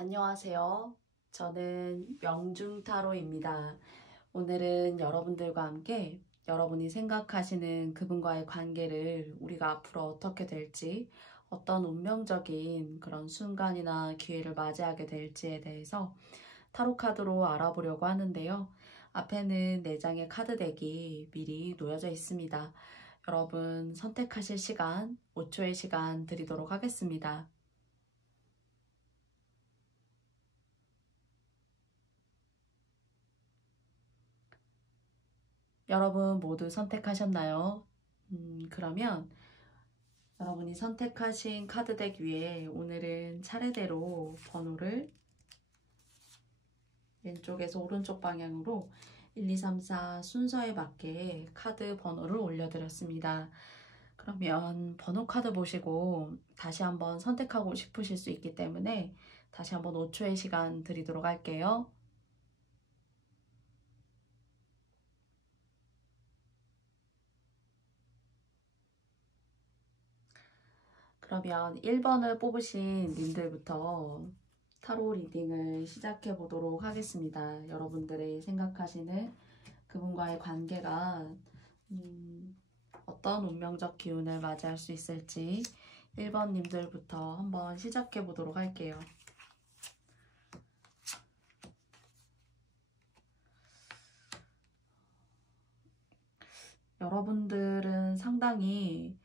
안녕하세요. 저는 명중타로입니다. 오늘은 여러분들과 함께 여러분이 생각하시는 그분과의 관계를 우리가 앞으로 어떻게 될지, 어떤 운명적인 그런 순간이나 기회를 맞이하게 될지에 대해서 타로 카드로 알아보려고 하는데요. 앞에는 4장의 카드 덱이 미리 놓여져 있습니다. 여러분 선택하실 시간, 5초의 시간 드리도록 하겠습니다. 여러분 모두 선택하셨나요? 그러면 여러분이 선택하신 카드덱 위에 오늘은 차례대로 번호를 왼쪽에서 오른쪽 방향으로 1, 2, 3, 4 순서에 맞게 카드 번호를 올려드렸습니다. 그러면 번호 카드 보시고 다시 한번 선택하고 싶으실 수 있기 때문에 다시 한번 5초의 시간 드리도록 할게요. 그러면 1번을 뽑으신 님들부터 타로 리딩을 시작해 보도록 하겠습니다. 여러분들의 생각하시는 그분과의 관계가 어떤 운명적 기운을 맞이할 수 있을지 1번 님들부터 한번 시작해 보도록 할게요. 여러분들은 상당히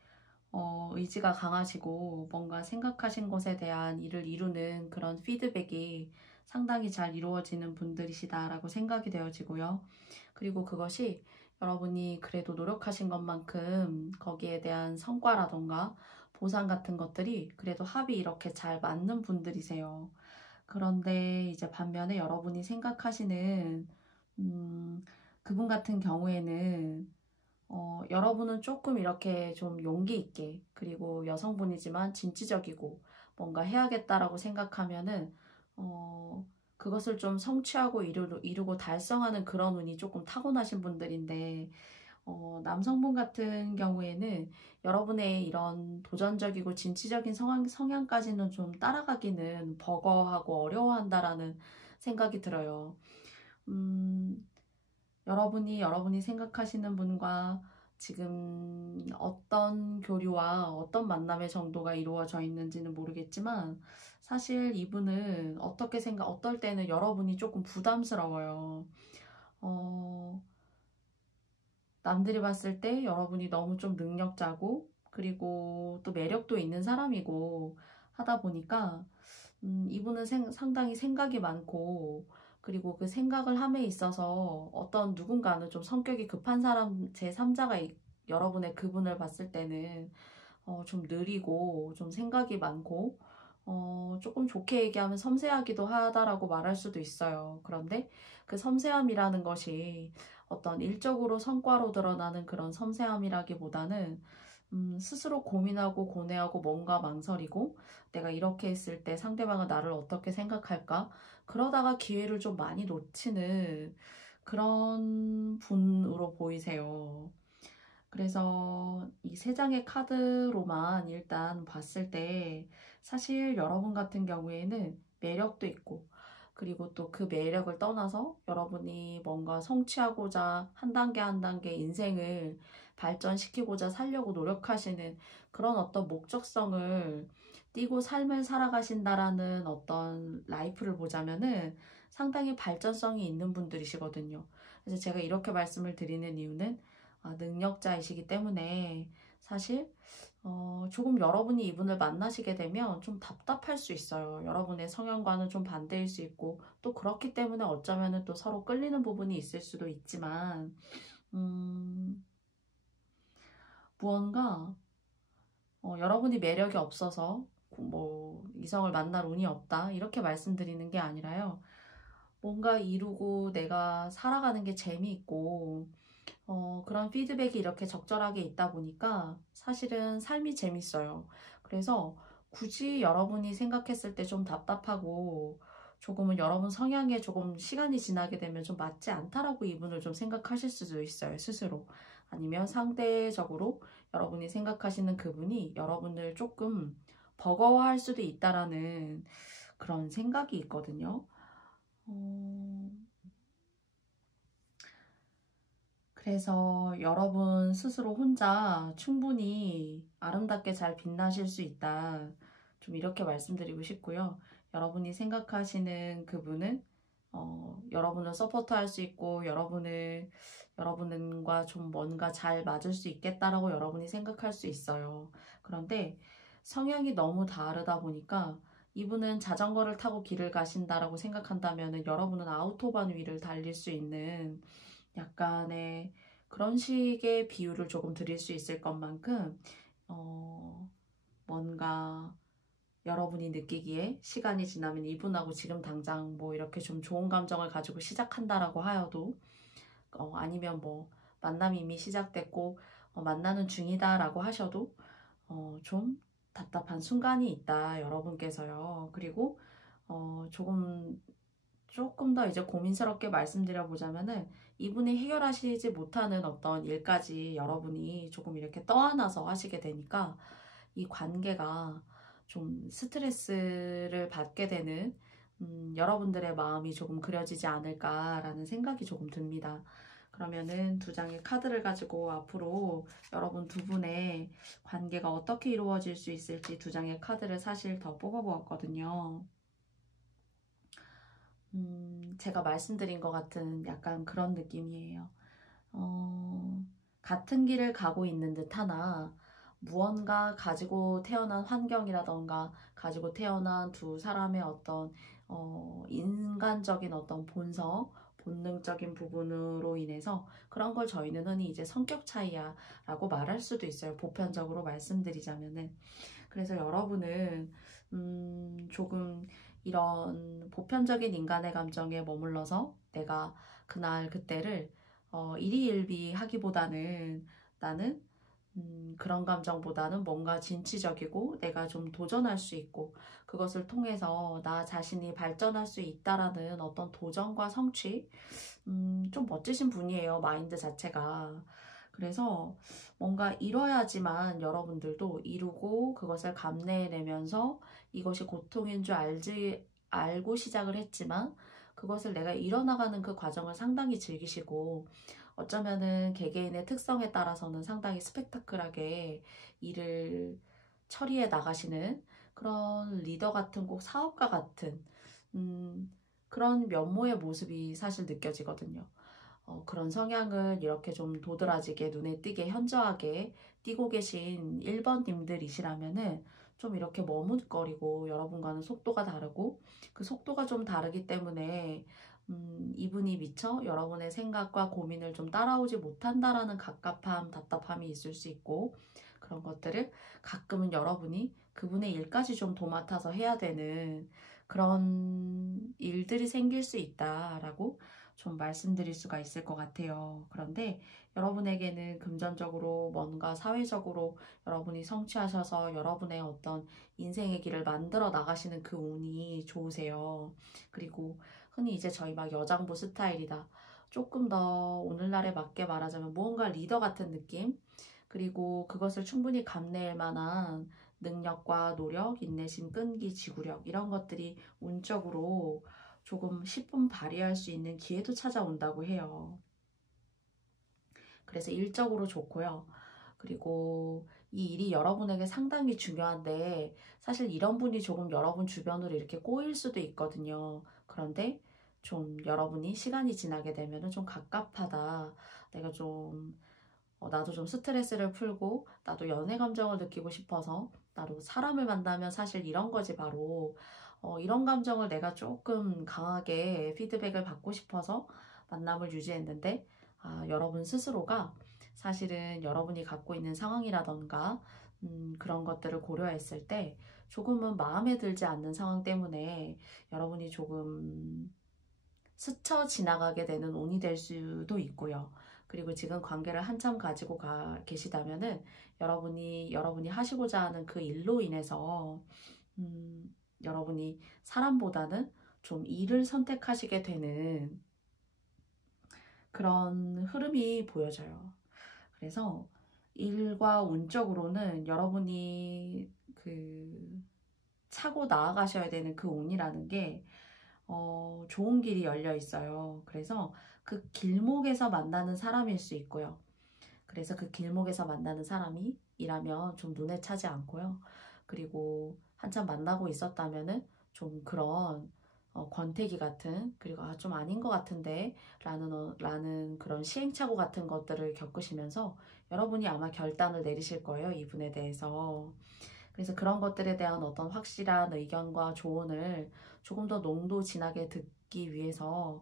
의지가 강하시고 뭔가 생각하신 것에 대한 일을 이루는 그런 피드백이 상당히 잘 이루어지는 분들이시다라고 생각이 되어지고요. 그리고 그것이 여러분이 그래도 노력하신 것만큼 거기에 대한 성과라던가 보상 같은 것들이 그래도 합이 이렇게 잘 맞는 분들이세요. 그런데 이제 반면에 여러분이 생각하시는 그분 같은 경우에는 여러분은 조금 이렇게 좀 용기 있게, 그리고 여성분이지만 진취적이고 뭔가 해야겠다라고 생각하면은 그것을 좀 성취하고 이루고 달성하는 그런 운이 조금 타고나신 분들인데, 남성분 같은 경우에는 여러분의 이런 도전적이고 진취적인 성향까지는 좀 따라가기는 버거하고 어려워한다라는 생각이 들어요. 음, 여러분이 생각하시는 분과 지금 어떤 교류와 어떤 만남의 정도가 이루어져 있는지는 모르겠지만, 사실 이분은 어떨 때는 여러분이 조금 부담스러워요. 어, 남들이 봤을 때 여러분이 너무 좀 능력자고, 그리고 또 매력도 있는 사람이고 하다 보니까, 이분은 상당히 생각이 많고, 그리고 그 생각을 함에 있어서 어떤 누군가는 좀 성격이 급한 사람, 제3자가 여러분의 그분을 봤을 때는 좀 느리고, 좀 생각이 많고, 조금 좋게 얘기하면 섬세하기도 하다라고 말할 수도 있어요. 그런데 그 섬세함이라는 것이 어떤 일적으로 성과로 드러나는 그런 섬세함이라기보다는 스스로 고민하고 고뇌하고 뭔가 망설이고, 내가 이렇게 했을 때 상대방은 나를 어떻게 생각할까? 그러다가 기회를 좀 많이 놓치는 그런 분으로 보이세요. 그래서 이 3장의 카드로만 일단 봤을 때 사실 여러분 같은 경우에는 매력도 있고, 그리고 또 그 매력을 떠나서 여러분이 뭔가 성취하고자 한 단계 한 단계 인생을 발전시키고자 살려고 노력하시는 그런 어떤 목적성을 띠고 삶을 살아가신다라는 어떤 라이프를 보자면은 상당히 발전성이 있는 분들이시거든요. 그래서 제가 이렇게 말씀을 드리는 이유는, 능력자이시기 때문에 사실 조금 여러분이 이분을 만나시게 되면 좀 답답할 수 있어요. 여러분의 성향과는 좀 반대일 수 있고, 또 그렇기 때문에 어쩌면은 또 서로 끌리는 부분이 있을 수도 있지만, 음, 무언가 여러분이 매력이 없어서 뭐 이성을 만날 운이 없다 이렇게 말씀드리는 게 아니라요. 뭔가 이루고 내가 살아가는 게 재미있고, 그런 피드백이 이렇게 적절하게 있다 보니까 사실은 삶이 재밌어요. 그래서 굳이 여러분이 생각했을 때 좀 답답하고 조금은 여러분 성향에 조금 시간이 지나게 되면 좀 맞지 않다라고 이분을 좀 생각하실 수도 있어요, 스스로. 아니면 상대적으로 여러분이 생각하시는 그분이 여러분을 조금 버거워할 수도 있다라는 그런 생각이 있거든요. 그래서 여러분 스스로 혼자 충분히 아름답게 잘 빛나실 수 있다. 좀 이렇게 말씀드리고 싶고요. 여러분이 생각하시는 그분은 여러분을 서포트할 수 있고 여러분과 좀 뭔가 잘 맞을 수 있겠다라고 여러분이 생각할 수 있어요. 그런데 성향이 너무 다르다 보니까 이분은 자전거를 타고 길을 가신다라고 생각한다면 여러분은 아우토반 위를 달릴 수 있는 약간의 그런 식의 비유를 조금 드릴 수 있을 것만큼 뭔가 여러분이 느끼기에 시간이 지나면 이분하고 지금 당장 뭐 이렇게 좀 좋은 감정을 가지고 시작한다라고 하여도 아니면 뭐 만남이 이미 시작됐고 만나는 중이다라고 하셔도 좀 답답한 순간이 있다 여러분께서요. 그리고 조금 더 이제 고민스럽게 말씀드려보자면은 이분이 해결하시지 못하는 어떤 일까지 여러분이 조금 이렇게 떠안아서 하시게 되니까 이 관계가 좀 스트레스를 받게 되는 여러분들의 마음이 조금 그려지지 않을까라는 생각이 조금 듭니다. 그러면은 두 장의 카드를 가지고 앞으로 여러분 두 분의 관계가 어떻게 이루어질 수 있을지 두 장의 카드를 사실 더 뽑아보았거든요. 제가 말씀드린 것 같은 약간 그런 느낌이에요. 같은 길을 가고 있는 듯 하나 무언가 가지고 태어난 환경이라던가 가지고 태어난 두 사람의 어떤 인간적인 어떤 본성, 본능적인 부분으로 인해서 그런 걸 저희는 흔히 이제 성격 차이야 라고 말할 수도 있어요. 보편적으로 말씀드리자면은. 그래서 여러분은 조금 이런 보편적인 인간의 감정에 머물러서 내가 그날 그때를 일희일비하기보다는 나는 그런 감정보다는 뭔가 진취적이고 내가 좀 도전할 수 있고 그것을 통해서 나 자신이 발전할 수 있다라는 어떤 도전과 성취 좀 멋지신 분이에요. 마인드 자체가. 그래서 뭔가 이뤄야지만 여러분들도 이루고 그것을 감내해내면서 이것이 고통인 줄 알고 시작을 했지만 그것을 내가 이뤄나가는 그 과정을 상당히 즐기시고 어쩌면은 개개인의 특성에 따라서는 상당히 스펙타클하게 일을 처리해 나가시는 그런 리더 같은 꼭 사업가 같은 그런 면모의 모습이 사실 느껴지거든요. 그런 성향을 이렇게 좀 도드라지게 눈에 띄게 현저하게 띄고 계신 1번님들이시라면은 좀 이렇게 머뭇거리고 여러분과는 속도가 다르고 그 속도가 좀 다르기 때문에 이분이 미처 여러분의 생각과 고민을 좀 따라오지 못한다라는 갑갑함, 답답함이 있을 수 있고 그런 것들을 가끔은 여러분이 그분의 일까지 좀 도맡아서 해야 되는 그런 일들이 생길 수 있다라고 좀 말씀드릴 수가 있을 것 같아요. 그런데 여러분에게는 금전적으로 뭔가 사회적으로 여러분이 성취하셔서 여러분의 어떤 인생의 길을 만들어 나가시는 그 운이 좋으세요. 그리고 흔히 이제 저희 막 여장부 스타일이다. 조금 더 오늘날에 맞게 말하자면 무언가 리더 같은 느낌? 그리고 그것을 충분히 감내할 만한 능력과 노력, 인내심, 끈기, 지구력 이런 것들이 운적으로 조금 10분 발휘할 수 있는 기회도 찾아온다고 해요. 그래서 일적으로 좋고요. 그리고 이 일이 여러분에게 상당히 중요한데 사실 이런 분이 조금 여러분 주변으로 이렇게 꼬일 수도 있거든요. 그런데 좀 여러분이 시간이 지나게 되면 좀 갑갑하다. 내가 좀 나도 좀 스트레스를 풀고 나도 연애 감정을 느끼고 싶어서 나도 사람을 만나면 사실 이런 거지 바로 이런 감정을 내가 조금 강하게 피드백을 받고 싶어서 만남을 유지했는데 여러분 스스로가 사실은 여러분이 갖고 있는 상황이라던가 그런 것들을 고려했을 때 조금은 마음에 들지 않는 상황 때문에 여러분이 조금 스쳐 지나가게 되는 운이 될 수도 있고요. 그리고 지금 관계를 한참 가지고 계시다면은 여러분이 하시고자 하는 그 일로 인해서 여러분이 사람보다는 좀 일을 선택하시게 되는 그런 흐름이 보여져요. 그래서 일과 운적으로는 여러분이 차고 나아가셔야 되는 그 운이라는 게 좋은 길이 열려 있어요. 그래서 그 길목에서 만나는 사람일 수 있고요. 그래서 그 길목에서 만나는 사람이 이라면 좀 눈에 차지 않고요. 그리고 한참 만나고 있었다면은 좀 그런 권태기 같은, 그리고 좀 아닌 것 같은데 라는 그런 시행착오 같은 것들을 겪으시면서 여러분이 아마 결단을 내리실 거예요. 이분에 대해서. 그래서 그런 것들에 대한 어떤 확실한 의견과 조언을 조금 더 농도 진하게 듣기 위해서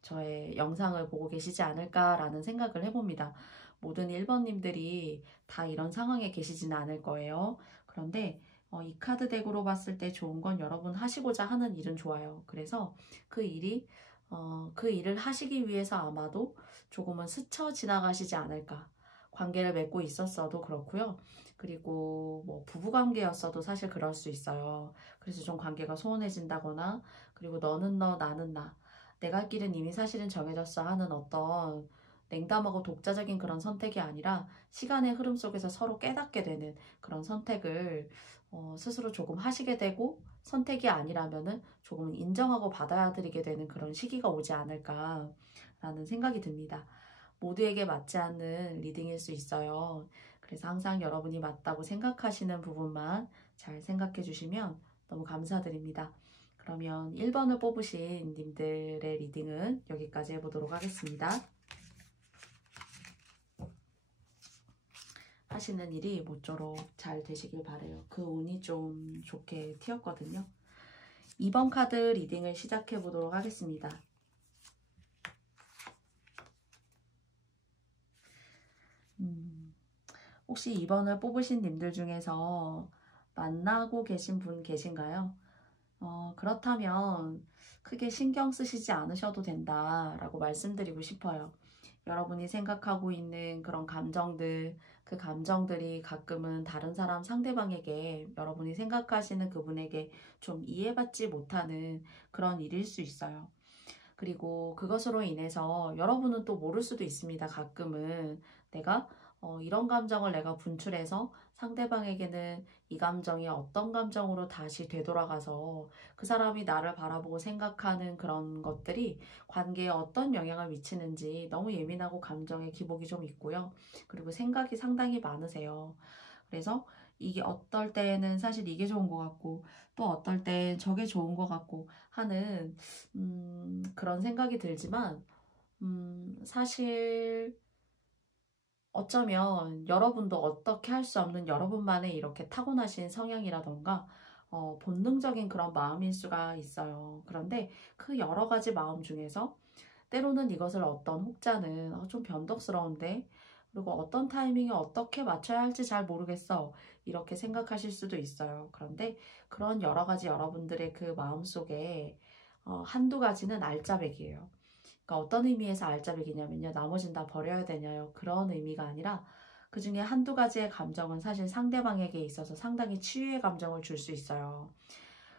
저의 영상을 보고 계시지 않을까라는 생각을 해봅니다. 모든 1번님들이 다 이런 상황에 계시지는 않을 거예요. 그런데 이 카드 덱으로 봤을 때 좋은 건 여러분 하시고자 하는 일은 좋아요. 그래서 그 일을 하시기 위해서 아마도 조금은 스쳐 지나가시지 않을까. 관계를 맺고 있었어도 그렇고요. 그리고 뭐 부부관계였어도 사실 그럴 수 있어요. 그래서 좀 관계가 소원해진다거나, 그리고 너는 너 나는 나, 내 갈 길은 이미 사실은 정해졌어 하는 어떤 냉담하고 독자적인 그런 선택이 아니라 시간의 흐름 속에서 서로 깨닫게 되는 그런 선택을 스스로 조금 하시게 되고, 선택이 아니라면은 조금 인정하고 받아들이게 되는 그런 시기가 오지 않을까라는 생각이 듭니다. 모두에게 맞지 않는 리딩일 수 있어요. 그래서 항상 여러분이 맞다고 생각하시는 부분만 잘 생각해 주시면 너무 감사드립니다. 그러면 1번을 뽑으신 님들의 리딩은 여기까지 해보도록 하겠습니다. 하시는 일이 모쪼록 잘 되시길 바래요. 그 운이 좀 좋게 튀었거든요. 2번 카드 리딩을 시작해 보도록 하겠습니다. 혹시 2번을 뽑으신 님들 중에서 만나고 계신 분 계신가요? 그렇다면 크게 신경 쓰시지 않으셔도 된다라고 말씀드리고 싶어요. 여러분이 생각하고 있는 그런 감정들, 그 감정들이 가끔은 다른 사람 상대방에게, 여러분이 생각하시는 그분에게 좀 이해받지 못하는 그런 일일 수 있어요. 그리고 그것으로 인해서 여러분은 또 모를 수도 있습니다. 가끔은 내가 이런 감정을 내가 분출해서 상대방에게는 이 감정이 어떤 감정으로 다시 되돌아가서 그 사람이 나를 바라보고 생각하는 그런 것들이 관계에 어떤 영향을 미치는지 너무 예민하고 감정의 기복이 좀 있고요. 그리고 생각이 상당히 많으세요. 그래서 이게 어떨 때는 사실 이게 좋은 것 같고, 또 어떨 땐 저게 좋은 것 같고 하는 그런 생각이 들지만, 사실 어쩌면 여러분도 어떻게 할 수 없는 여러분만의 이렇게 타고나신 성향이라던가 본능적인 그런 마음일 수가 있어요. 그런데 그 여러 가지 마음 중에서 때로는 이것을 어떤 혹자는 좀 변덕스러운데, 그리고 어떤 타이밍에 어떻게 맞춰야 할지 잘 모르겠어, 이렇게 생각하실 수도 있어요. 그런데 그런 여러 가지 여러분들의 그 마음속에 한두 가지는 알짜배기예요. 그러니까 어떤 의미에서 알짜배기냐면요, 나머진 다 버려야 되냐요, 그런 의미가 아니라 그 중에 한두 가지의 감정은 사실 상대방에게 있어서 상당히 치유의 감정을 줄 수 있어요.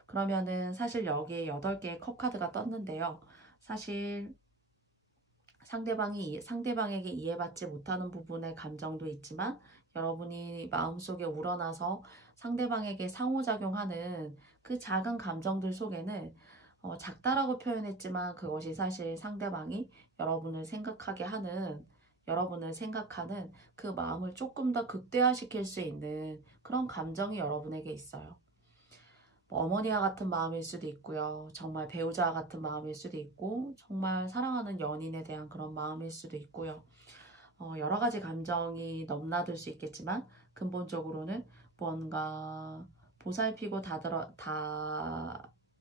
그러면은 사실 여기에 8개의 컵 카드가 떴는데요. 사실 상대방에게 이해받지 못하는 부분의 감정도 있지만, 여러분이 마음속에 우러나서 상대방에게 상호작용하는 그 작은 감정들 속에는 작다라고 표현했지만 그것이 사실 상대방이 여러분을 생각하는 그 마음을 조금 더 극대화시킬 수 있는 그런 감정이 여러분에게 있어요. 뭐 어머니와 같은 마음일 수도 있고요. 정말 배우자와 같은 마음일 수도 있고, 정말 사랑하는 연인에 대한 그런 마음일 수도 있고요. 여러 가지 감정이 넘나들 수 있겠지만 근본적으로는 뭔가 보살피고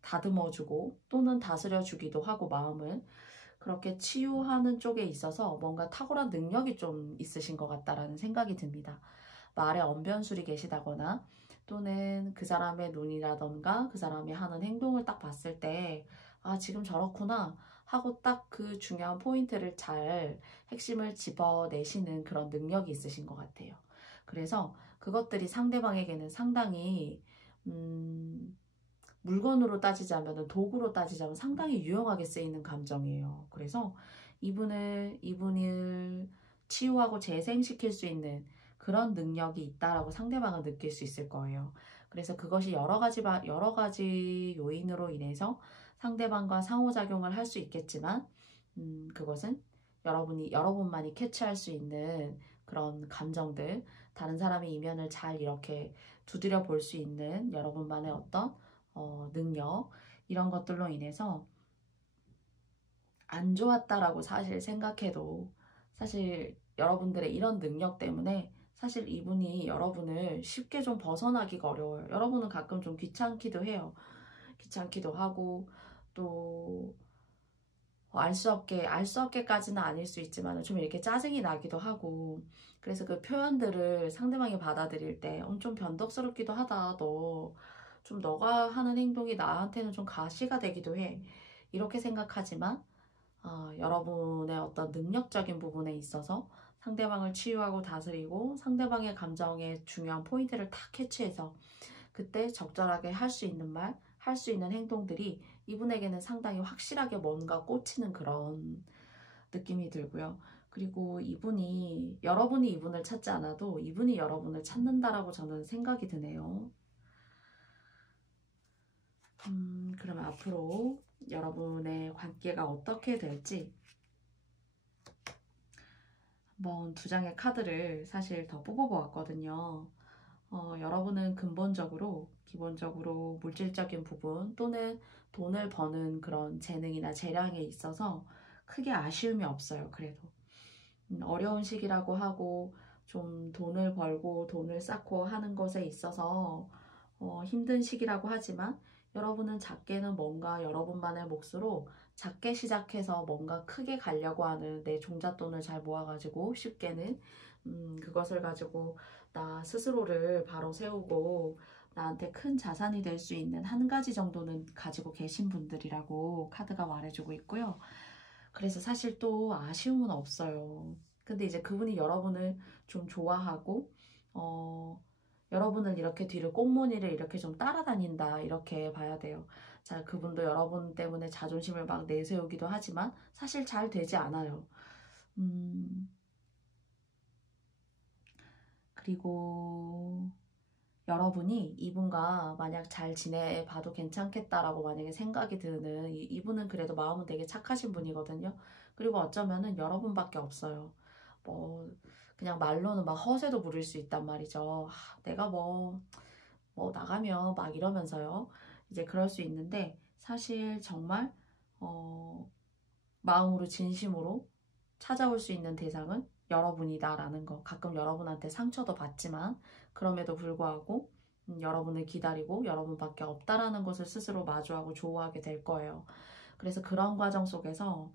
다듬어주고 또는 다스려주기도 하고, 마음을 그렇게 치유하는 쪽에 있어서 뭔가 탁월한 능력이 좀 있으신 것 같다라는 생각이 듭니다. 말에 언변술이 계시다거나, 또는 그 사람의 눈이라던가 그 사람이 하는 행동을 딱 봤을 때 지금 저렇구나 하고 딱 그 중요한 포인트를 잘 핵심을 집어내시는 그런 능력이 있으신 것 같아요. 그래서 그것들이 상대방에게는 상당히 물건으로 따지자면, 도구로 따지자면 상당히 유용하게 쓰이는 감정이에요. 그래서 이분을 치유하고 재생시킬 수 있는 그런 능력이 있다라고 상대방은 느낄 수 있을 거예요. 그래서 그것이 여러 가지 요인으로 인해서 상대방과 상호작용을 할 수 있겠지만, 그것은 여러분만이 캐치할 수 있는 그런 감정들, 다른 사람의 이면을 잘 이렇게 두드려 볼 수 있는 여러분만의 어떤 능력, 이런 것들로 인해서 안 좋았다라고 사실 생각해도, 사실 여러분들의 이런 능력 때문에 사실 이분이 여러분을 쉽게 좀 벗어나기가 어려워요. 여러분은 가끔 좀 귀찮기도 해요. 귀찮기도 하고, 또 알 수 없게까지는 아닐 수 있지만 좀 이렇게 짜증이 나기도 하고, 그래서 그 표현들을 상대방이 받아들일 때 좀 변덕스럽기도 하다, 너가 하는 행동이 나한테는 좀 가시가 되기도 해, 이렇게 생각하지만, 여러분의 어떤 능력적인 부분에 있어서 상대방을 치유하고 다스리고 상대방의 감정의 중요한 포인트를 다 캐치해서 그때 적절하게 할 수 있는 말, 할 수 있는 행동들이 이분에게는 상당히 확실하게 뭔가 꽂히는 그런 느낌이 들고요. 그리고 여러분이 이분을 찾지 않아도 이분이 여러분을 찾는다라고 저는 생각이 드네요. 그러면 앞으로 여러분의 관계가 어떻게 될지 한번 두 장의 카드를 사실 더 뽑아보았거든요. 여러분은 기본적으로 물질적인 부분 또는 돈을 버는 그런 재능이나 재량에 있어서 크게 아쉬움이 없어요. 그래도 어려운 시기라고 하고 좀 돈을 벌고 돈을 쌓고 하는 것에 있어서 힘든 시기라고 하지만, 여러분은 작게는 뭔가 여러분만의 몫으로 작게 시작해서 뭔가 크게 가려고 하는, 내 종잣돈을 잘 모아가지고 쉽게는 그것을 가지고 나 스스로를 바로 세우고 나한테 큰 자산이 될 수 있는 한 가지 정도는 가지고 계신 분들이라고 카드가 말해주고 있고요. 그래서 사실 또 아쉬움은 없어요. 근데 이제 그분이 여러분을 좀 좋아하고 여러분을 이렇게 뒤를 꽁무니를 이렇게 좀 따라다닌다, 이렇게 봐야 돼요. 자, 그분도 여러분 때문에 자존심을 막 내세우기도 하지만 사실 잘 되지 않아요. 그리고 여러분이 이분과 만약 잘 지내봐도 괜찮겠다라고 만약에 생각이 드는, 이분은 그래도 마음은 되게 착하신 분이거든요. 그리고 어쩌면은 여러분밖에 없어요. 뭐 그냥 말로는 막 허세도 부릴 수 있단 말이죠. 내가 뭐 나가면 막 이러면서요. 이제 그럴 수 있는데, 사실 정말 마음으로 진심으로 찾아올 수 있는 대상은 여러분이다라는 거. 가끔 여러분한테 상처도 받지만 그럼에도 불구하고 여러분을 기다리고 여러분밖에 없다라는 것을 스스로 마주하고 조우하게 될 거예요. 그래서 그런 과정 속에서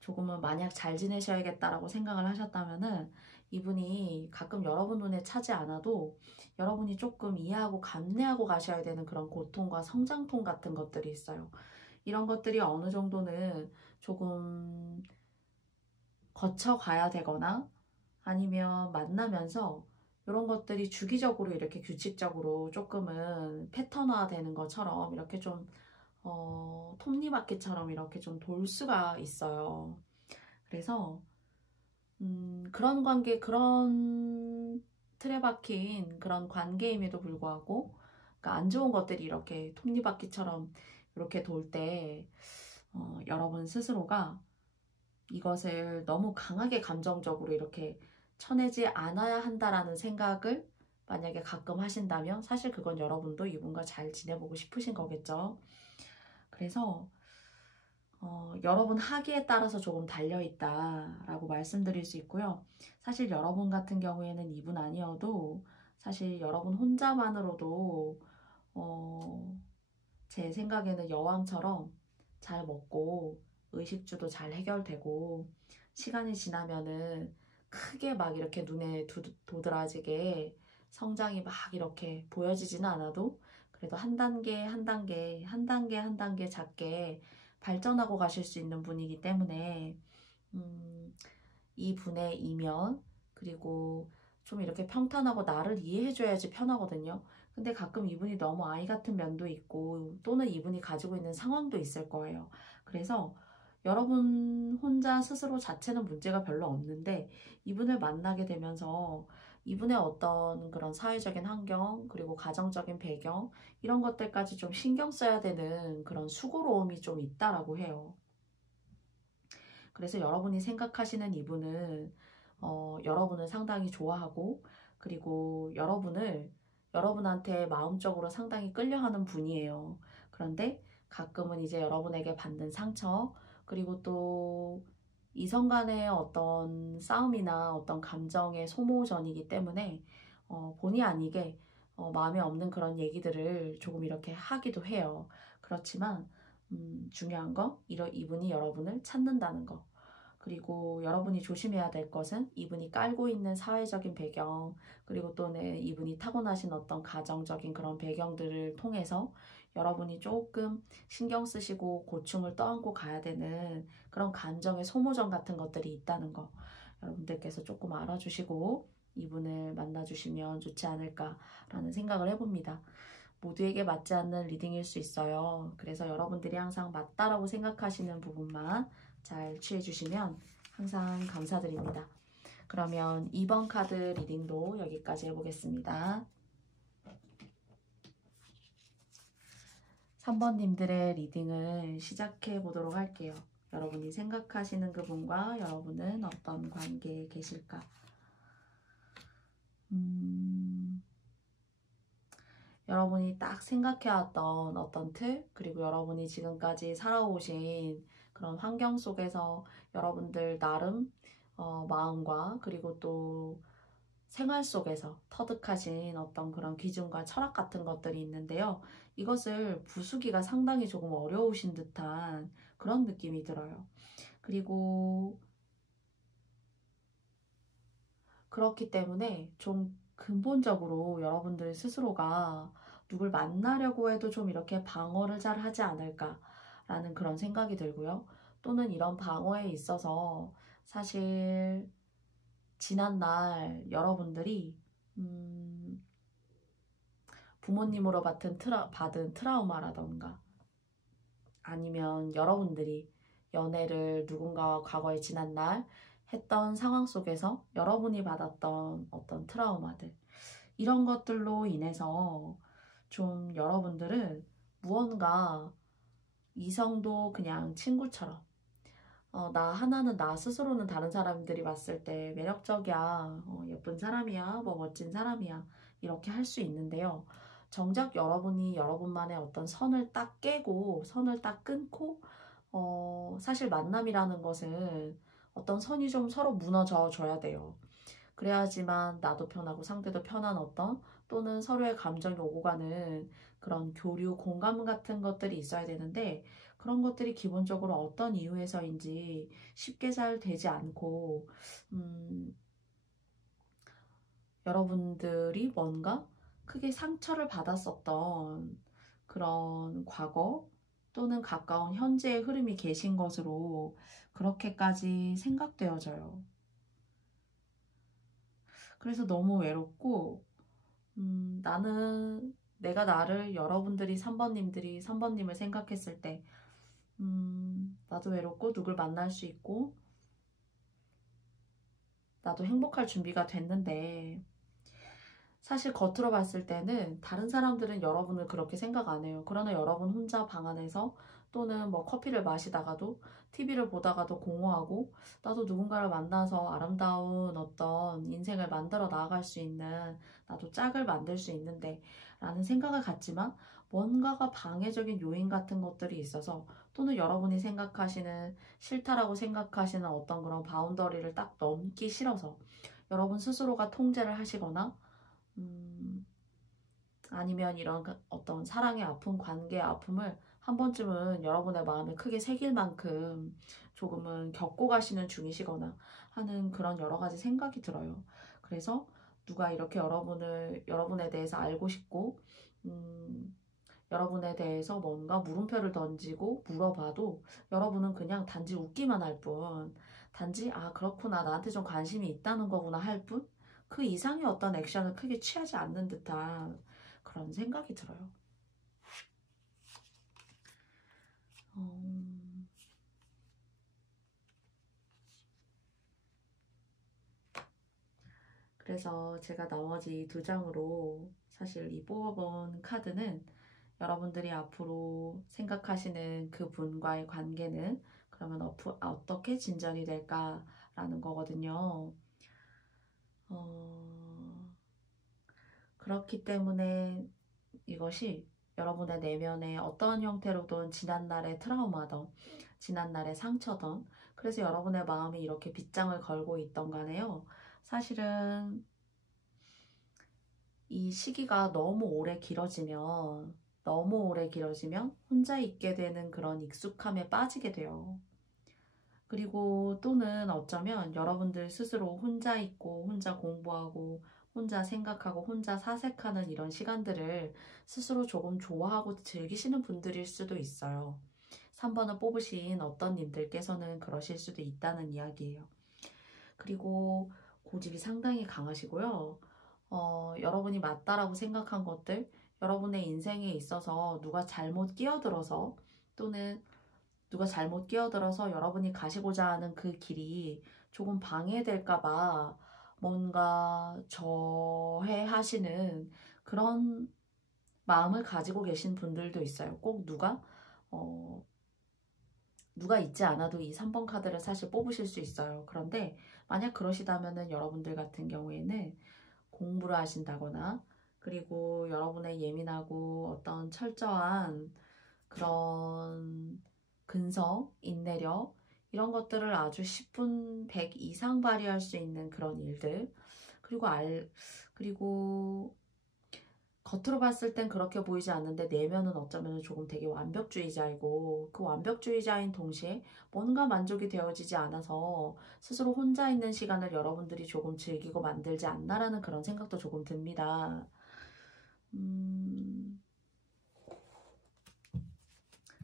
조금은 만약 잘 지내셔야겠다라고 생각을 하셨다면은, 이분이 가끔 여러분 눈에 차지 않아도 여러분이 조금 이해하고 감내하고 가셔야 되는 그런 고통과 성장통 같은 것들이 있어요. 이런 것들이 어느 정도는 조금 거쳐가야 되거나, 아니면 만나면서 이런 것들이 주기적으로 이렇게 규칙적으로 조금은 패턴화 되는 것처럼 이렇게 좀 톱니바퀴처럼 이렇게 좀 돌 수가 있어요. 그래서 그런 틀에 박힌 그런 관계임에도 불구하고, 그러니까 안 좋은 것들이 이렇게 톱니바퀴처럼 이렇게 돌 때 여러분 스스로가 이것을 너무 강하게 감정적으로 이렇게 쳐내지 않아야 한다라는 생각을 만약에 가끔 하신다면, 사실 그건 여러분도 이분과 잘 지내보고 싶으신 거겠죠. 그래서 여러분 하기에 따라서 조금 달려있다라고 말씀드릴 수 있고요. 사실 여러분 같은 경우에는 이분 아니어도 사실 여러분 혼자만으로도 제 생각에는 여왕처럼 잘 먹고 의식주도 잘 해결되고, 시간이 지나면은 크게 막 이렇게 눈에 도드라지게 성장이 막 이렇게 보여지지는 않아도 그래도 한 단계 한 단계 한 단계 한 단계 작게 발전하고 가실 수 있는 분이기 때문에, 이 분의 이면, 그리고 좀 이렇게 평탄하고 나를 이해해줘야지 편하거든요. 근데 가끔 이분이 너무 아이 같은 면도 있고 또는 이분이 가지고 있는 상황도 있을 거예요. 그래서 여러분 혼자 스스로 자체는 문제가 별로 없는데, 이분을 만나게 되면서 이분의 어떤 그런 사회적인 환경, 그리고 가정적인 배경, 이런 것들까지 좀 신경 써야 되는 그런 수고로움이 좀 있다라고 해요. 그래서 여러분이 생각하시는 이분은 여러분을 상당히 좋아하고, 그리고 여러분한테 마음적으로 상당히 끌려하는 분이에요. 그런데 가끔은 이제 여러분에게 받는 상처, 그리고 또 이성 간의 어떤 싸움이나 어떤 감정의 소모전이기 때문에 본의 아니게 마음에 없는 그런 얘기들을 조금 이렇게 하기도 해요. 그렇지만 중요한 건 이분이 여러분을 찾는다는 거. 그리고 여러분이 조심해야 될 것은 이분이 깔고 있는 사회적인 배경, 그리고 또는 이분이 타고나신 어떤 가정적인 그런 배경들을 통해서 여러분이 조금 신경 쓰시고 고충을 떠안고 가야 되는 그런 감정의 소모전 같은 것들이 있다는 거, 여러분들께서 조금 알아주시고 이분을 만나주시면 좋지 않을까라는 생각을 해봅니다. 모두에게 맞지 않는 리딩일 수 있어요. 그래서 여러분들이 항상 맞다라고 생각하시는 부분만 잘 취해주시면 항상 감사드립니다. 그러면 2번 카드 리딩도 여기까지 해보겠습니다. 3번님들의 리딩을 시작해 보도록 할게요. 여러분이 생각하시는 그분과 여러분은 어떤 관계에 계실까? 여러분이 딱 생각해왔던 어떤 틀, 그리고 여러분이 지금까지 살아오신 그런 환경 속에서 여러분들 나름 마음과 그리고 또 생활 속에서 터득하신 어떤 그런 기준과 철학 같은 것들이 있는데요. 이것을 부수기가 상당히 조금 어려우신 듯한 그런 느낌이 들어요. 그리고 그렇기 때문에 좀 근본적으로 여러분들 스스로가 누굴 만나려고 해도 좀 이렇게 방어를 잘 하지 않을까라는 그런 생각이 들고요. 또는 이런 방어에 있어서 사실 지난날 여러분들이 부모님으로 받은 트라우마라던가 아니면 여러분들이 연애를 누군가와 과거에 지난날 했던 상황 속에서 여러분이 받았던 어떤 트라우마들, 이런 것들로 인해서 좀 여러분들은 무언가 이성도 그냥 친구처럼 나 하나는 나 스스로는 다른 사람들이 봤을 때 매력적이야, 예쁜 사람이야, 뭐 멋진 사람이야, 이렇게 할 수 있는데요. 정작 여러분이 여러분만의 어떤 선을 딱 깨고 선을 딱 끊고 사실 만남이라는 것은 어떤 선이 좀 서로 무너져 줘야 돼요. 그래야지만 나도 편하고 상대도 편한 어떤, 또는 서로의 감정이 오고 가는 그런 교류, 공감 같은 것들이 있어야 되는데, 그런 것들이 기본적으로 어떤 이유에서인지 쉽게 잘 되지 않고 여러분들이 뭔가 크게 상처를 받았었던 그런 과거 또는 가까운 현재의 흐름이 계신 것으로 그렇게까지 생각되어져요. 그래서 너무 외롭고 나는 내가 나를 여러분들이 3번님을 생각했을 때 나도 외롭고 누굴 만날 수 있고 나도 행복할 준비가 됐는데, 사실 겉으로 봤을 때는 다른 사람들은 여러분을 그렇게 생각 안 해요. 그러나 여러분 혼자 방 안에서 또는 뭐 커피를 마시다가도 TV를 보다가도 공허하고, 나도 누군가를 만나서 아름다운 어떤 인생을 만들어 나아갈 수 있는, 나도 짝을 만들 수 있는데 라는 생각을 갖지만 뭔가가 방해적인 요인 같은 것들이 있어서, 또는 여러분이 생각하시는 싫다라고 생각하시는 어떤 그런 바운더리를 딱 넘기 싫어서 여러분 스스로가 통제를 하시거나 아니면 이런 어떤 사랑의 아픔, 관계의 아픔을 한 번쯤은 여러분의 마음에 크게 새길 만큼 조금은 겪고 가시는 중이시거나 하는 그런 여러 가지 생각이 들어요. 그래서 누가 이렇게 여러분에 대해서 알고 싶고, 여러분에 대해서 뭔가 물음표를 던지고 물어봐도 여러분은 그냥 단지 웃기만 할 뿐, 단지 아 그렇구나, 나한테 좀 관심이 있다는 거구나 할 뿐, 그 이상의 어떤 액션을 크게 취하지 않는 듯한 그런 생각이 들어요. 그래서 제가 나머지 두 장으로 사실 이 뽑아본 카드는 여러분들이 앞으로 생각하시는 그 분과의 관계는 그러면 어떻게 진전이 될까라는 거거든요. 그렇기 때문에 이것이 여러분의 내면에 어떠한 형태로든 지난날의 트라우마든 지난날의 상처든 그래서 여러분의 마음이 이렇게 빗장을 걸고 있던 간에요. 사실은 이 시기가 너무 오래 길어지면 혼자 있게 되는 그런 익숙함에 빠지게 돼요. 그리고 또는 어쩌면 여러분들 스스로 혼자 있고 혼자 공부하고 혼자 생각하고 혼자 사색하는 이런 시간들을 스스로 조금 좋아하고 즐기시는 분들일 수도 있어요. 3번을 뽑으신 어떤 님들께서는 그러실 수도 있다는 이야기예요. 그리고 고집이 상당히 강하시고요. 여러분이 맞다라고 생각한 것들, 여러분의 인생에 있어서 누가 잘못 끼어들어서 또는 누가 잘못 끼어들어서 여러분이 가시고자 하는 그 길이 조금 방해될까봐 뭔가 저해하시는 그런 마음을 가지고 계신 분들도 있어요. 꼭 누가 있지 않아도 이 3번 카드를 사실 뽑으실 수 있어요. 그런데 만약 그러시다면은 여러분들 같은 경우에는 공부를 하신다거나 그리고 여러분의 예민하고 어떤 철저한 그런 근성, 인내력 이런 것들을 아주 10분 100 이상 발휘할 수 있는 그런 일들 그리고 겉으로 봤을 땐 그렇게 보이지 않는데 내면은 어쩌면 조금 되게 완벽주의자이고 그 완벽주의자인 동시에 뭔가 만족이 되어지지 않아서 스스로 혼자 있는 시간을 여러분들이 조금 즐기고 만들지 않나라는 그런 생각도 조금 듭니다.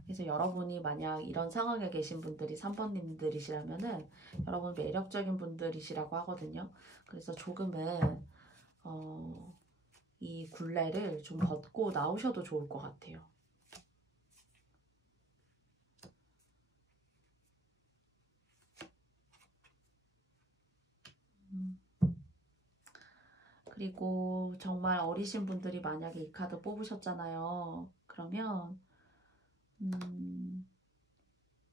그래서 여러분이 만약 이런 상황에 계신 분들이 3번님들이시라면은 여러분 매력적인 분들이시라고 하거든요. 그래서 조금은 이 굴레를 좀 걷고 나오셔도 좋을 것 같아요. 그리고 정말 어리신 분들이 만약에 이 카드 뽑으셨잖아요. 그러면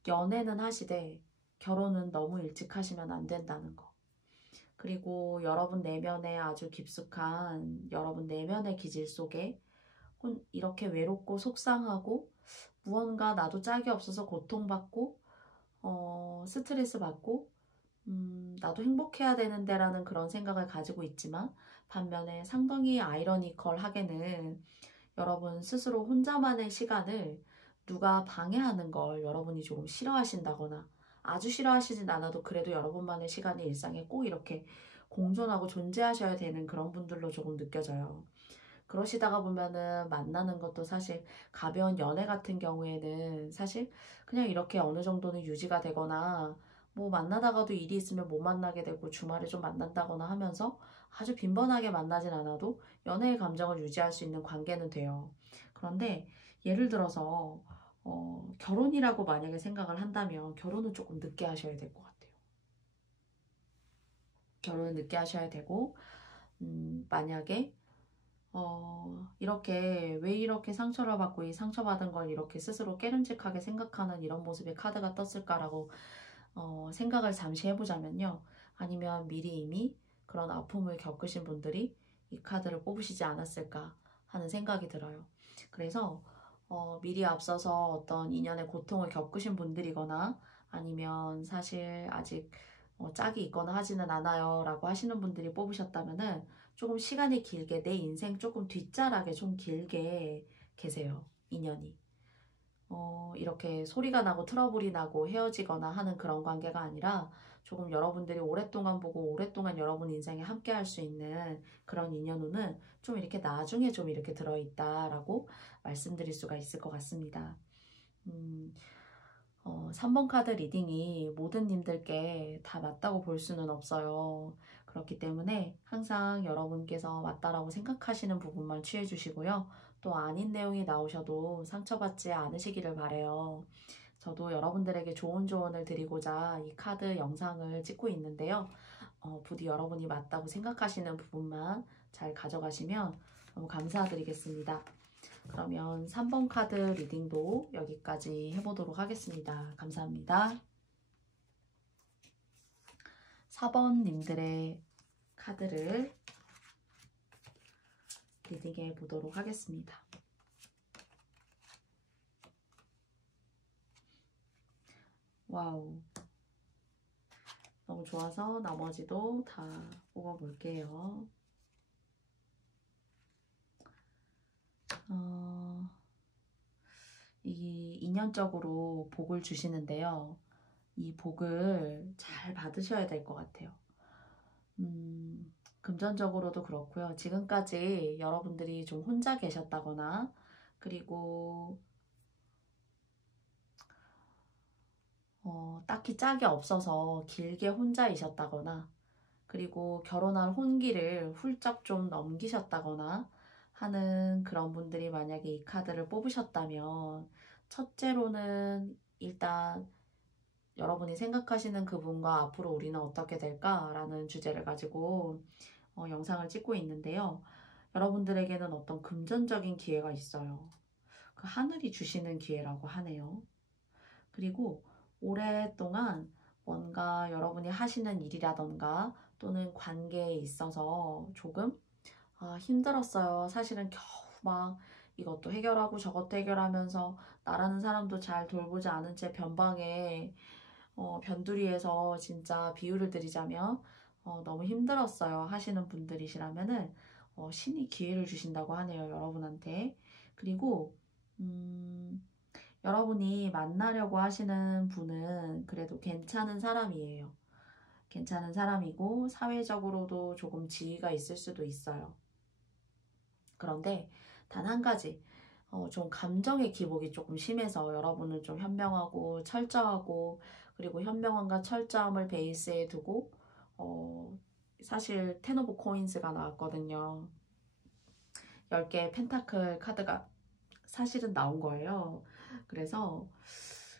연애는 하시되 결혼은 너무 일찍 하시면 안 된다는 거. 그리고 여러분 내면에 아주 깊숙한 여러분 내면의 기질 속에 이렇게 외롭고 속상하고 무언가 나도 짝이 없어서 고통받고 스트레스 받고 나도 행복해야 되는데 라는 그런 생각을 가지고 있지만 반면에 상당히 아이러니컬하게는 여러분 스스로 혼자만의 시간을 누가 방해하는 걸 여러분이 조금 싫어하신다거나 아주 싫어하시진 않아도 그래도 여러분만의 시간이 일상에 꼭 이렇게 공존하고 존재하셔야 되는 그런 분들로 조금 느껴져요. 그러시다가 보면은 만나는 것도 사실 가벼운 연애 같은 경우에는 사실 그냥 이렇게 어느 정도는 유지가 되거나 뭐 만나다가도 일이 있으면 못 만나게 되고 주말에 좀 만난다거나 하면서 아주 빈번하게 만나진 않아도 연애의 감정을 유지할 수 있는 관계는 돼요. 그런데 예를 들어서 결혼이라고 만약에 생각을 한다면 결혼은 조금 늦게 하셔야 될 것 같아요. 결혼은 늦게 하셔야 되고 만약에 이렇게 왜 이렇게 상처를 받고 이 상처받은 걸 이렇게 스스로 깨름직하게 생각하는 이런 모습의 카드가 떴을까라고 생각을 잠시 해보자면요. 아니면 미리 이미 그런 아픔을 겪으신 분들이 이 카드를 뽑으시지 않았을까 하는 생각이 들어요. 그래서 미리 앞서서 어떤 인연의 고통을 겪으신 분들이거나 아니면 사실 아직 짝이 있거나 하지는 않아요 라고 하시는 분들이 뽑으셨다면은 조금 시간이 길게 내 인생 조금 뒷자락에 좀 길게 계세요. 인연이. 이렇게 소리가 나고 트러블이 나고 헤어지거나 하는 그런 관계가 아니라 조금 여러분들이 오랫동안 보고 오랫동안 여러분 인생에 함께 할 수 있는 그런 인연운은 좀 이렇게 나중에 좀 이렇게 들어있다라고 말씀드릴 수가 있을 것 같습니다. 3번 카드 리딩이 모든 님들께 다 맞다고 볼 수는 없어요. 그렇기 때문에 항상 여러분께서 맞다라고 생각하시는 부분만 취해 주시고요. 또 아닌 내용이 나오셔도 상처받지 않으시기를 바라요. 저도 여러분들에게 좋은 조언을 드리고자 이 카드 영상을 찍고 있는데요. 부디 여러분이 맞다고 생각하시는 부분만 잘 가져가시면 너무 감사드리겠습니다. 그러면 3번 카드 리딩도 여기까지 해보도록 하겠습니다. 감사합니다. 4번 님들의 카드를 리딩해 보도록 하겠습니다. 와우, 너무 좋아서 나머지도 다 뽑아볼게요. 이 인연적으로 복을 주시는데요. 이 복을 잘 받으셔야 될 것 같아요. 금전적으로도 그렇고요. 지금까지 여러분들이 좀 혼자 계셨다거나 그리고 딱히 짝이 없어서 길게 혼자이셨다거나 그리고 결혼할 혼기를 훌쩍 좀 넘기셨다거나 하는 그런 분들이 만약에 이 카드를 뽑으셨다면 첫째로는 일단 여러분이 생각하시는 그분과 앞으로 우리는 어떻게 될까라는 주제를 가지고 영상을 찍고 있는데요. 여러분들에게는 어떤 금전적인 기회가 있어요. 그 하늘이 주시는 기회라고 하네요. 그리고 오랫동안 뭔가 여러분이 하시는 일이라던가 또는 관계에 있어서 조금 힘들었어요. 사실은 겨우 막 이것도 해결하고 저것도 해결하면서 나라는 사람도 잘 돌보지 않은 채 변방에 변두리에서 진짜 비유를 드리자면 너무 힘들었어요 하시는 분들이시라면은 신이 기회를 주신다고 하네요, 여러분한테. 그리고 여러분이 만나려고 하시는 분은 그래도 괜찮은 사람이에요. 괜찮은 사람이고 사회적으로도 조금 지위가 있을 수도 있어요. 그런데 단 한 가지, 좀 감정의 기복이 조금 심해서 여러분은 좀 현명하고 철저하고 그리고 현명함과 철저함을 베이스에 두고 사실 10 오브 코인스가 나왔거든요. 10개의 펜타클 카드가 사실은 나온 거예요. 그래서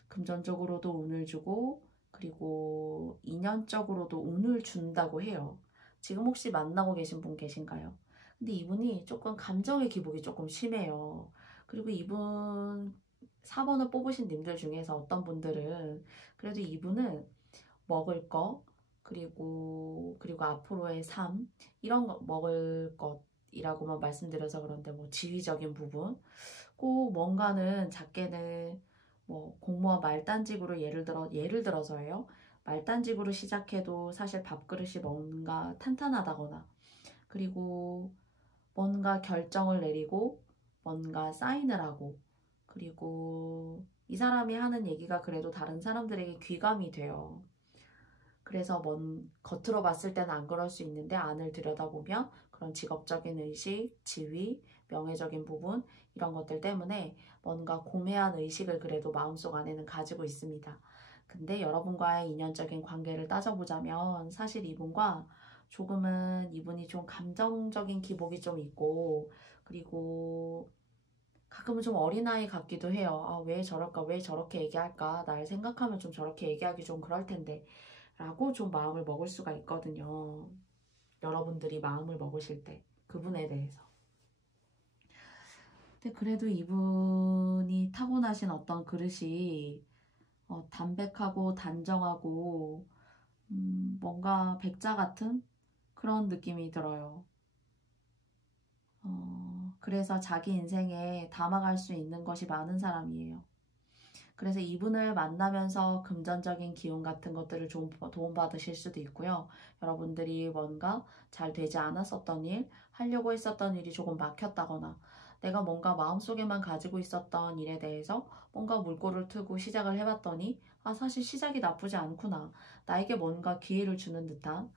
금전적으로도 운을 주고 그리고 인연적으로도 운을 준다고 해요. 지금 혹시 만나고 계신 분 계신가요? 근데 이분이 조금 감정의 기복이 조금 심해요. 그리고 이분 4번을 뽑으신 님들 중에서 어떤 분들은 그래도 이분은 먹을 거 그리고 앞으로의 삶 이런 거 먹을 것이라고만 말씀드려서 그런데 뭐 지위적인 부분 꼭 뭔가는 작게는 뭐 공무원 말단직으로 예를 들어서요. 말단직으로 시작해도 사실 밥그릇이 뭔가 탄탄하다거나 그리고 뭔가 결정을 내리고 뭔가 사인을 하고 그리고 이 사람이 하는 얘기가 그래도 다른 사람들에게 귀감이 돼요. 그래서 겉으로 봤을 때는 안 그럴 수 있는데 안을 들여다보면 그런 직업적인 의식, 지위, 명예적인 부분 이런 것들 때문에 뭔가 고매한 의식을 그래도 마음속 안에는 가지고 있습니다. 근데 여러분과의 인연적인 관계를 따져보자면 사실 이분과 조금은 이분이 좀 감정적인 기복이 좀 있고 그리고 가끔은 좀 어린아이 같기도 해요. 아, 왜 저럴까? 왜 저렇게 얘기할까? 날 생각하면 좀 저렇게 얘기하기 좀 그럴 텐데 라고 좀 마음을 먹을 수가 있거든요. 여러분들이 마음을 먹으실 때 그분에 대해서. 근데 그래도 이분이 타고나신 어떤 그릇이 담백하고 단정하고 뭔가 백자 같은 그런 느낌이 들어요. 그래서 자기 인생에 담아갈 수 있는 것이 많은 사람이에요. 그래서 이분을 만나면서 금전적인 기운 같은 것들을 좀 도움받으실 수도 있고요. 여러분들이 뭔가 잘 되지 않았었던 일, 하려고 했었던 일이 조금 막혔다거나 내가 뭔가 마음속에만 가지고 있었던 일에 대해서 뭔가 물꼬를 트고 시작을 해봤더니 사실 시작이 나쁘지 않구나. 나에게 뭔가 기회를 주는 듯한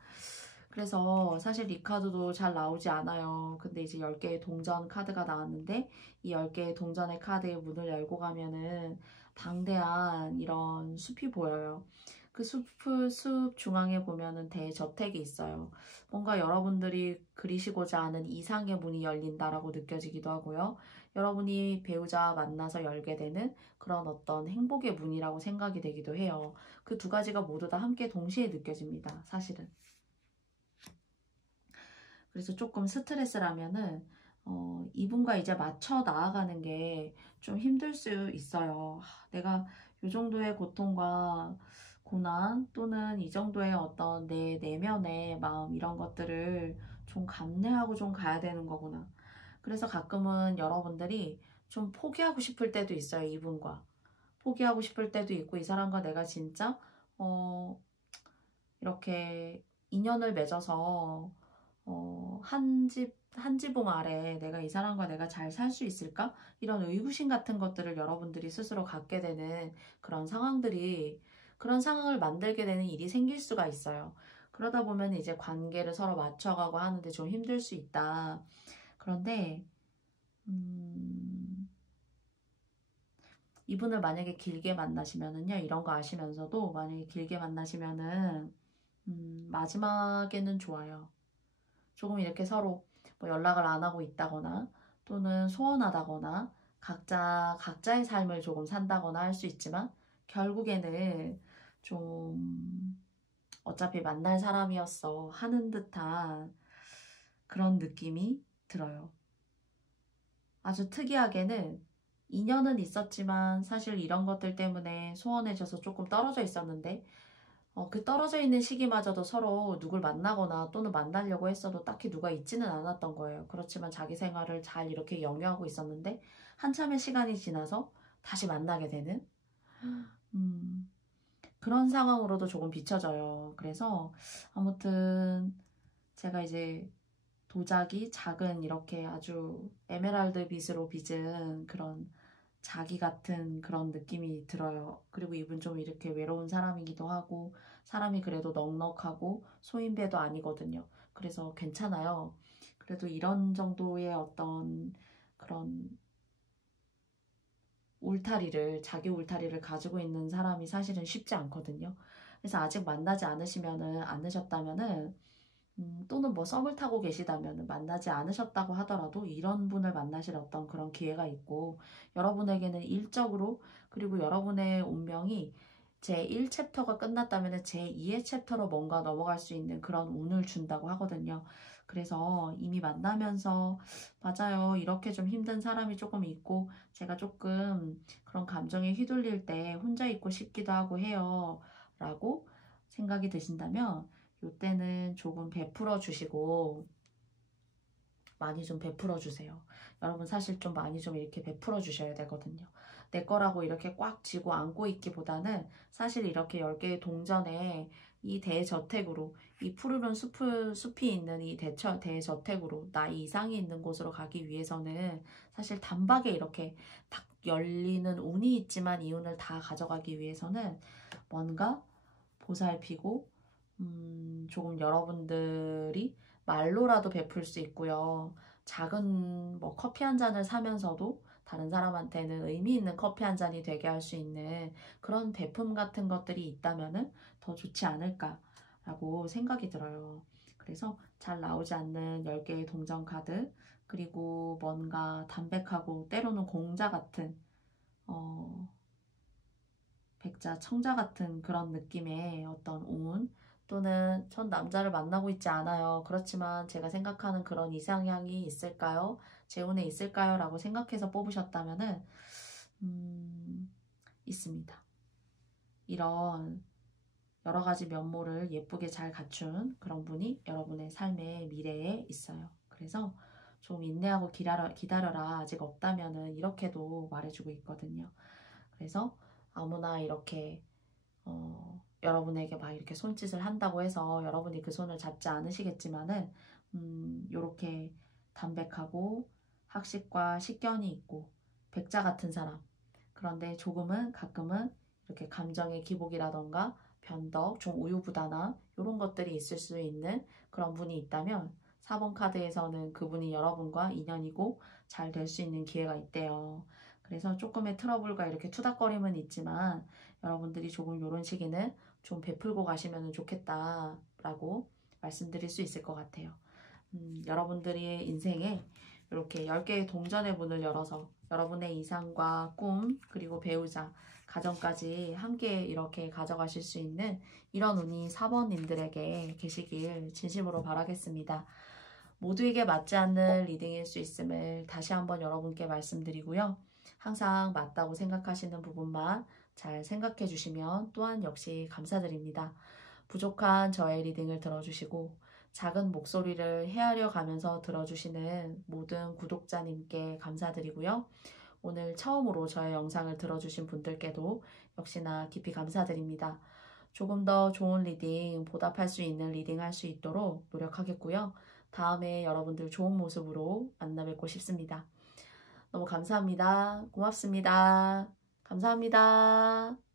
그래서 사실 이 카드도 잘 나오지 않아요. 근데 이제 10개의 동전 카드가 나왔는데 이 10개의 동전의 카드의 문을 열고 가면은 방대한 이런 숲이 보여요. 그 숲 중앙에 보면은 대저택이 있어요. 뭔가 여러분들이 그리시고자 하는 이상의 문이 열린다라고 느껴지기도 하고요. 여러분이 배우자 만나서 열게 되는 그런 어떤 행복의 문이라고 생각이 되기도 해요. 그 두 가지가 모두 다 함께 동시에 느껴집니다. 사실은. 그래서 조금 스트레스라면은 이분과 이제 맞춰 나아가는 게 좀 힘들 수 있어요. 내가 이 정도의 고통과 고난 또는 이 정도의 어떤 내 내면의 마음 이런 것들을 좀 감내하고 좀 가야 되는 거구나. 그래서 가끔은 여러분들이 좀 포기하고 싶을 때도 있어요. 이분과. 포기하고 싶을 때도 있고 이 사람과 내가 진짜 이렇게 인연을 맺어서 한 지붕 아래 내가 이 사람과 내가 잘 살 수 있을까? 이런 의구심 같은 것들을 여러분들이 스스로 갖게 되는 그런 상황들이, 그런 상황을 만들게 되는 일이 생길 수가 있어요. 그러다 보면 이제 관계를 서로 맞춰가고 하는데 좀 힘들 수 있다. 그런데, 이분을 만약에 길게 만나시면은요, 이런 거 아시면서도 만약에 길게 만나시면은, 마지막에는 좋아요. 조금 이렇게 서로 뭐 연락을 안 하고 있다거나 또는 소원하다거나 각자의 삶을 조금 산다거나 할 수 있지만 결국에는 좀 어차피 만날 사람이었어 하는 듯한 그런 느낌이 들어요. 아주 특이하게는 인연은 있었지만 사실 이런 것들 때문에 소원해져서 조금 떨어져 있었는데 그 떨어져 있는 시기마저도 서로 누굴 만나거나 또는 만나려고 했어도 딱히 누가 있지는 않았던 거예요. 그렇지만 자기 생활을 잘 이렇게 영위하고 있었는데 한참의 시간이 지나서 다시 만나게 되는 음, 그런 상황으로도 조금 비춰져요. 그래서 아무튼 제가 이제 도자기 작은 이렇게 아주 에메랄드 빛으로 빚은 그런 자기 같은 그런 느낌이 들어요. 그리고 이분 좀 이렇게 외로운 사람이기도 하고 사람이 그래도 넉넉하고 소인배도 아니거든요. 그래서 괜찮아요. 그래도 이런 정도의 어떤 그런 울타리를, 자기 울타리를 가지고 있는 사람이 사실은 쉽지 않거든요. 그래서 아직 만나지 않으셨다면은 또는 뭐 썸을 타고 계시다면 만나지 않으셨다고 하더라도 이런 분을 만나실 어떤 그런 기회가 있고 여러분에게는 일적으로 그리고 여러분의 운명이 제1챕터가 끝났다면 제2의 챕터로 뭔가 넘어갈 수 있는 그런 운을 준다고 하거든요. 그래서 이미 만나면서 맞아요. 이렇게 좀 힘든 사람이 조금 있고 제가 조금 그런 감정에 휘둘릴 때 혼자 있고 싶기도 하고 해요. 라고 생각이 드신다면 이때는 조금 베풀어 주시고 많이 좀 베풀어 주세요. 여러분 사실 좀 많이 좀 이렇게 베풀어 주셔야 되거든요. 내 거라고 이렇게 꽉 쥐고 안고 있기보다는 사실 이렇게 10개의 동전에 이 대저택으로 이 푸르른 숲이 있는 이 대저택으로 나 이상이 있는 곳으로 가기 위해서는 사실 단박에 이렇게 딱 열리는 운이 있지만 이 운을 다 가져가기 위해서는 뭔가 보살피고 조금 여러분들이 말로라도 베풀 수 있고요. 작은 뭐 커피 한 잔을 사면서도 다른 사람한테는 의미 있는 커피 한 잔이 되게 할 수 있는 그런 베품 같은 것들이 있다면은 더 좋지 않을까라고 생각이 들어요. 그래서 잘 나오지 않는 10개의 동전 카드 그리고 뭔가 담백하고 때로는 공자 같은 어, 백자, 청자 같은 그런 느낌의 어떤 운 또는 전 남자를 만나고 있지 않아요. 그렇지만 제가 생각하는 그런 이상향이 있을까요? 제 운에 있을까요? 라고 생각해서 뽑으셨다면은 있습니다. 이런 여러 가지 면모를 예쁘게 잘 갖춘 그런 분이 여러분의 삶의 미래에 있어요. 그래서 좀 인내하고 기다려라. 아직 없다면은 이렇게도 말해주고 있거든요. 그래서 아무나 이렇게 여러분에게 막 이렇게 손짓을 한다고 해서 여러분이 그 손을 잡지 않으시겠지만은 요렇게 담백하고 학식과 식견이 있고 백자 같은 사람 그런데 조금은 가끔은 이렇게 감정의 기복이라던가 변덕, 좀 우유부단함 이런 것들이 있을 수 있는 그런 분이 있다면 4번 카드에서는 그분이 여러분과 인연이고 잘 될 수 있는 기회가 있대요. 그래서 조금의 트러블과 이렇게 투닥거림은 있지만 여러분들이 조금 이런 시기는 좀 베풀고 가시면 좋겠다라고 말씀드릴 수 있을 것 같아요. 여러분들의 인생에 이렇게 10개의 동전의 문을 열어서 여러분의 이상과 꿈 그리고 배우자 가정까지 함께 이렇게 가져가실 수 있는 이런 운이 4번님들에게 계시길 진심으로 바라겠습니다. 모두에게 맞지 않는 리딩일 수 있음을 다시 한번 여러분께 말씀드리고요. 항상 맞다고 생각하시는 부분만 잘 생각해 주시면 또한 역시 감사드립니다. 부족한 저의 리딩을 들어주시고 작은 목소리를 헤아려 가면서 들어주시는 모든 구독자님께 감사드리고요. 오늘 처음으로 저의 영상을 들어주신 분들께도 역시나 깊이 감사드립니다. 조금 더 좋은 리딩, 보답할 수 있는 리딩 할 수 있도록 노력하겠고요. 다음에 여러분들 좋은 모습으로 만나 뵙고 싶습니다. 너무 감사합니다. 고맙습니다. 감사합니다.